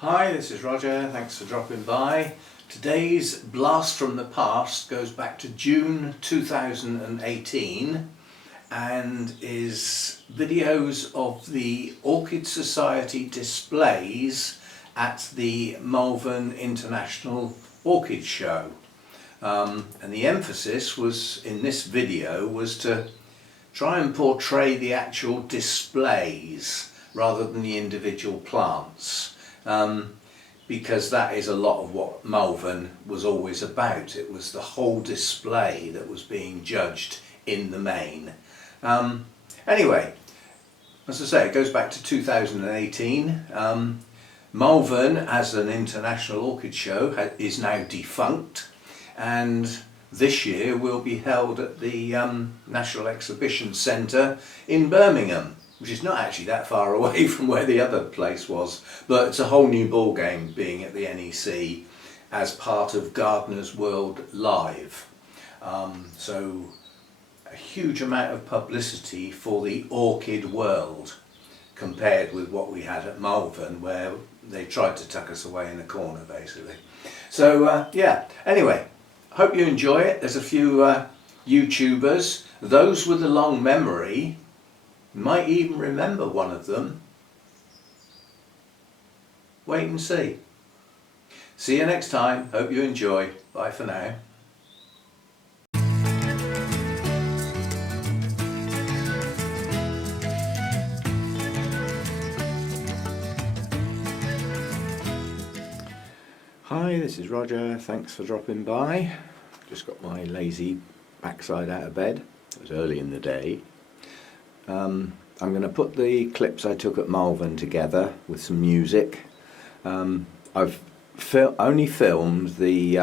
Hi, this is Roger, thanks for dropping by. Today's blast from the past goes back to June 2018 and is videos of the Orchid Society Displays at the Malvern International Orchid Show. And the emphasis was in this video was to try and portray the actual displays rather than the individual plants. Because that is a lot of what Malvern was always about. It was the whole display that was being judged in the main. Anyway, as I say, it goes back to 2018. Malvern as an international orchid show is now defunct, and this year will be held at the National Exhibition Centre in Birmingham, which is not actually that far away from where the other place was, but it's a whole new ball game being at the NEC as part of Gardener's World Live. So a huge amount of publicity for the orchid world compared with what we had at Malvern, where they tried to tuck us away in a corner basically. So yeah, anyway, hope you enjoy it. There's a few YouTubers, those with a long memory might even remember one of them. Wait and see. See you next time. Hope you enjoy. Bye for now. Hi, this is Roger. Thanks for dropping by. Just got my lazy backside out of bed. It was early in the day. I'm going to put the clips I took at Malvern together with some music. I've only filmed the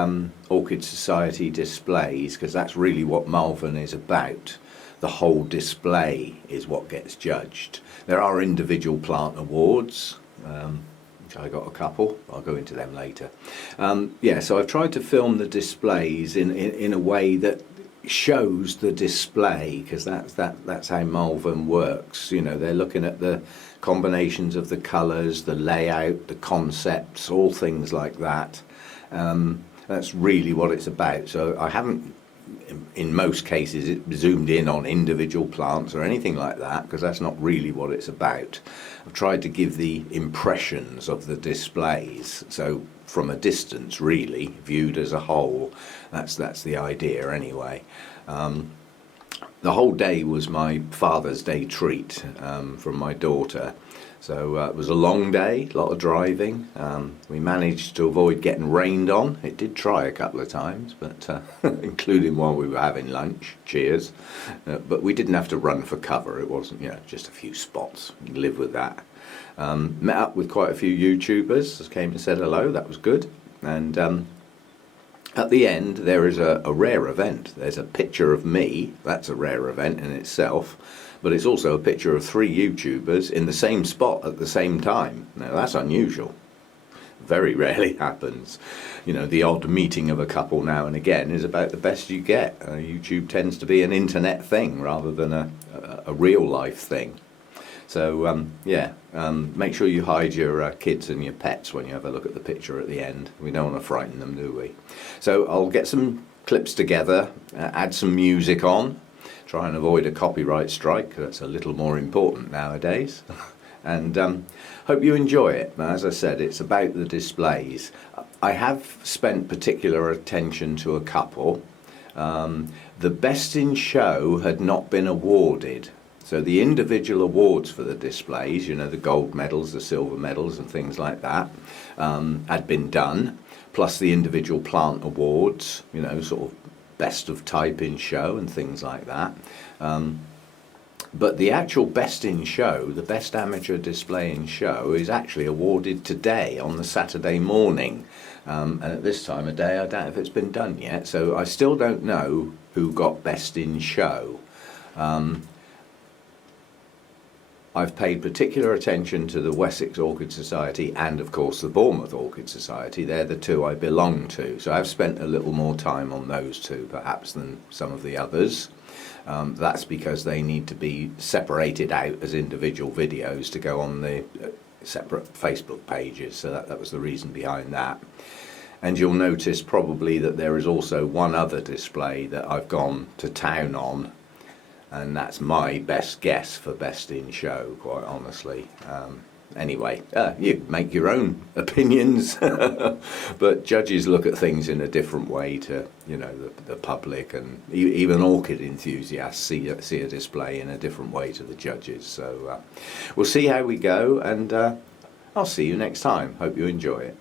Orchid Society displays because that's really what Malvern is about. The whole display is what gets judged. There are individual plant awards, which I got a couple. I'll go into them later. Yeah, so I've tried to film the displays in a way that shows the display, because that's how Malvern works. You know, they're looking at the combinations of the colours, the layout, the concepts, all things like that. That's really what it's about. So I haven't, in most cases, zoomed in on individual plants or anything like that, because that's not really what it's about. I've tried to give the impressions of the displays, so from a distance, really, viewed as a whole. That's the idea anyway. The whole day was my Father's Day treat from my daughter. So it was a long day, a lot of driving. We managed to avoid getting rained on. It did try a couple of times, but including while we were having lunch. Cheers. But we didn't have to run for cover. It wasn't, you know, just a few spots. You can live with that. Met up with quite a few YouTubers. Just came and said hello. That was good. And at the end, there is a rare event. There's a picture of me. That's a rare event in itself. But it's also a picture of 3 YouTubers in the same spot at the same time. Now that's unusual. Very rarely happens. You know, the odd meeting of a couple now and again is about the best you get. YouTube tends to be an internet thing rather than a real life thing. So yeah, make sure you hide your kids and your pets when you have a look at the picture at the end. We don't want to frighten them, do we? So I'll get some clips together, add some music on. Try and avoid a copyright strike, that's a little more important nowadays. And hope you enjoy it. As I said, it's about the displays. I have spent particular attention to a couple. The Best in Show had not been awarded. So the individual awards for the displays, you know, the gold medals, the silver medals and things like that, had been done. Plus the individual plant awards, you know, sort of best of type in show and things like that. But the actual best in show, the best amateur display in show, is actually awarded today on the Saturday morning. And at this time of day, I doubt if it's been done yet. So I still don't know who got best in show. I've paid particular attention to the Wessex Orchid Society and of course the Bournemouth Orchid Society. They're the 2 I belong to, so I've spent a little more time on those 2 perhaps than some of the others. That's because they need to be separated out as individual videos to go on the separate Facebook pages, so that was the reason behind that. And you'll notice probably that there is also one other display that I've gone to town on, and that's my best guess for best in show, quite honestly. Anyway, you make your own opinions, but judges look at things in a different way to, you know, the public, and even orchid enthusiasts see a display in a different way to the judges. So we'll see how we go, and I'll see you next time. Hope you enjoy it.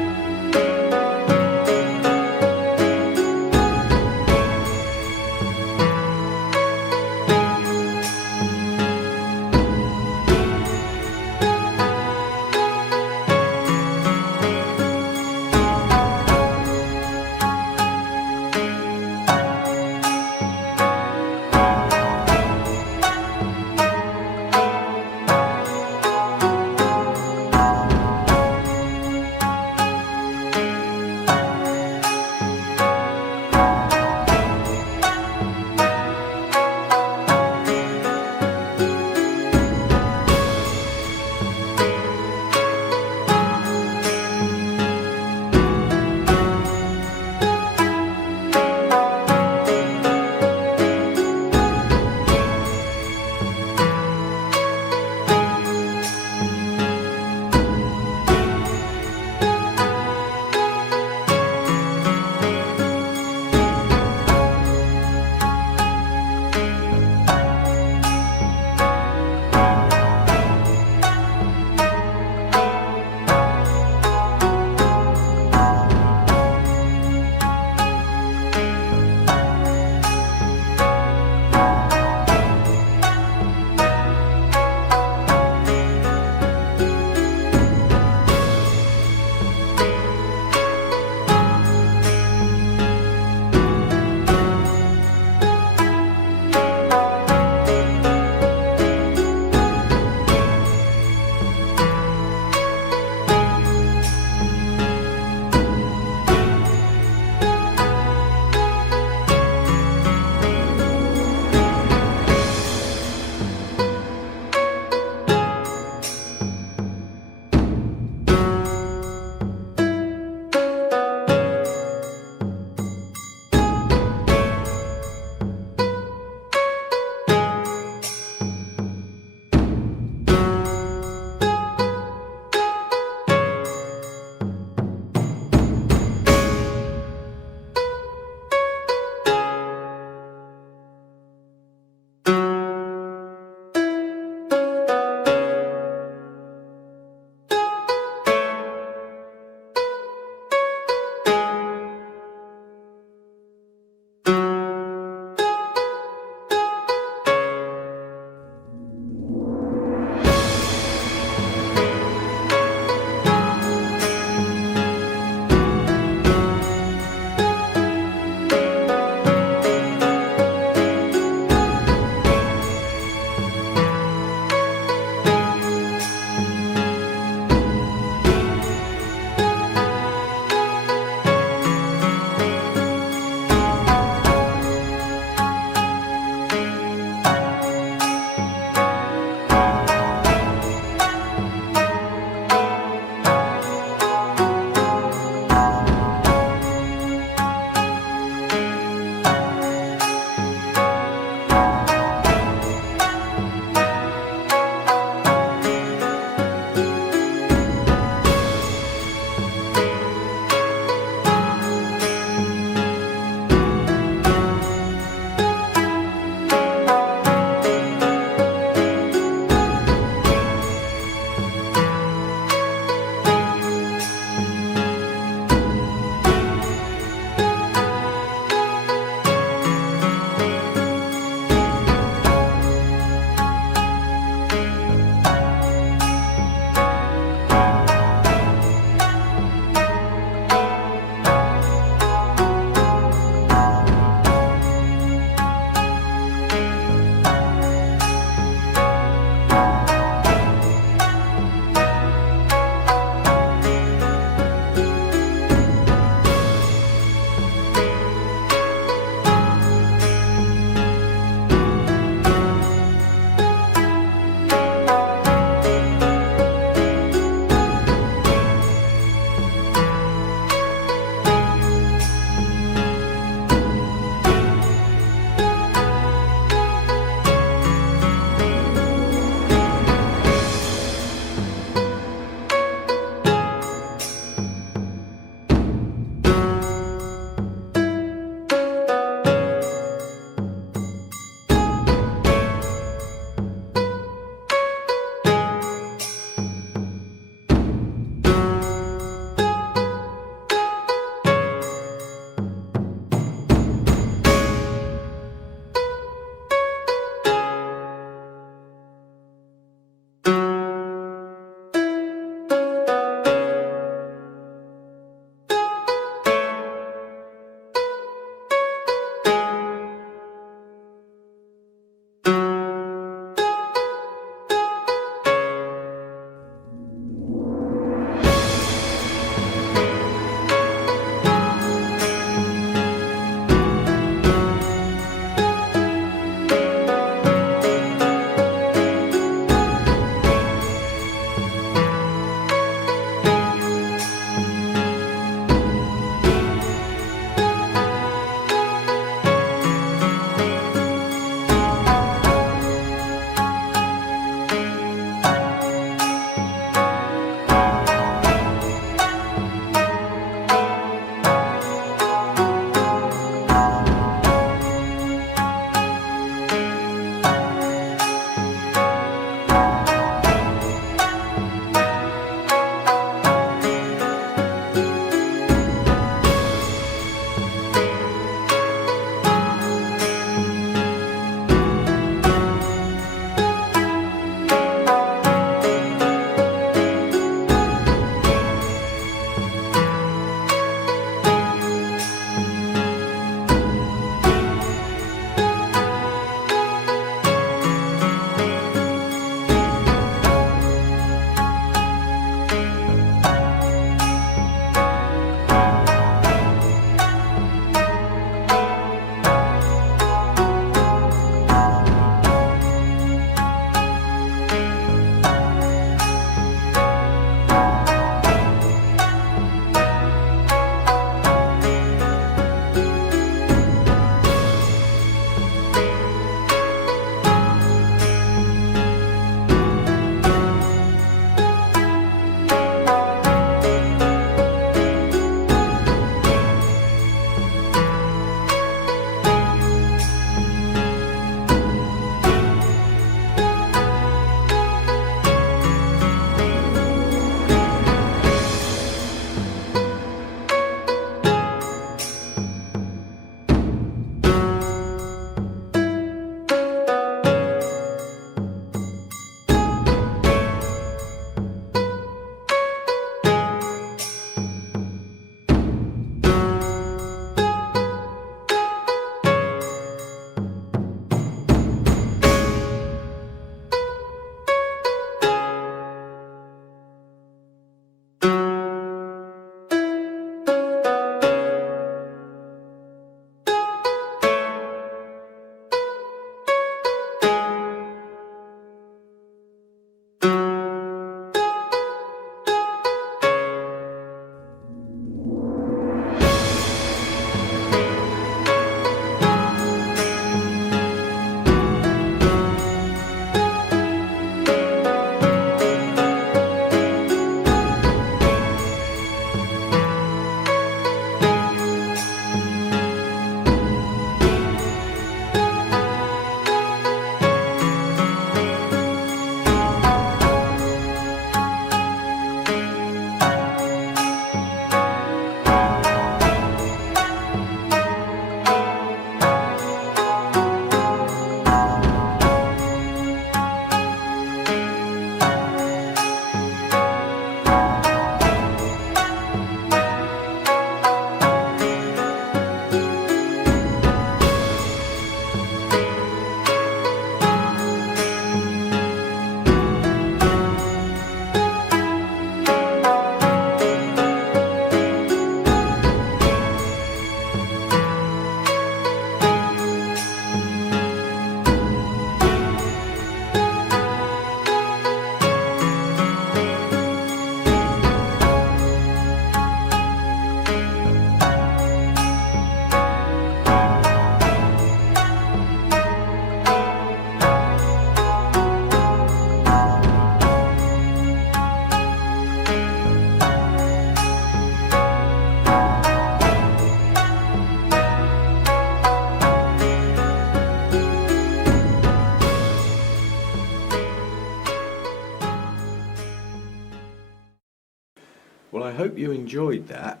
hope you enjoyed that.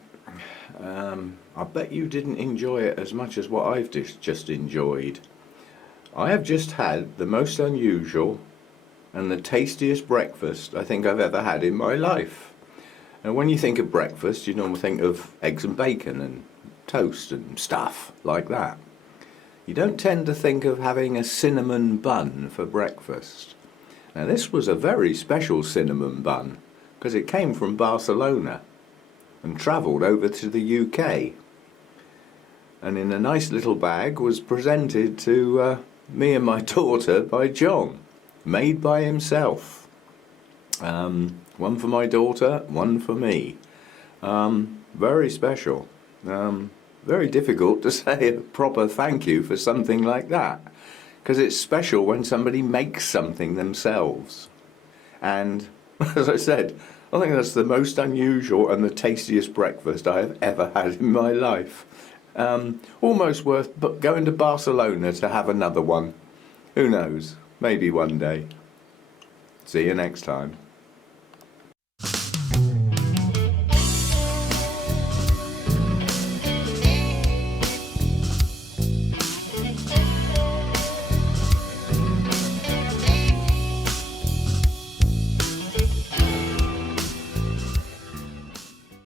I bet you didn't enjoy it as much as what I've just enjoyed. I have just had the most unusual and the tastiest breakfast I think I've ever had in my life. And when you think of breakfast, you normally think of eggs and bacon and toast and stuff like that. You don't tend to think of having a cinnamon bun for breakfast. Now this was a very special cinnamon bun because it came from Barcelona and travelled over to the UK. And in a nice little bag was presented to me and my daughter by John, made by himself. One for my daughter, one for me. Very special. Very difficult to say a proper thank you for something like that, because it's special when somebody makes something themselves. And as I said, I think that's the most unusual and the tastiest breakfast I have ever had in my life. Almost worth going to Barcelona to have another one. Who knows? Maybe one day. See you next time.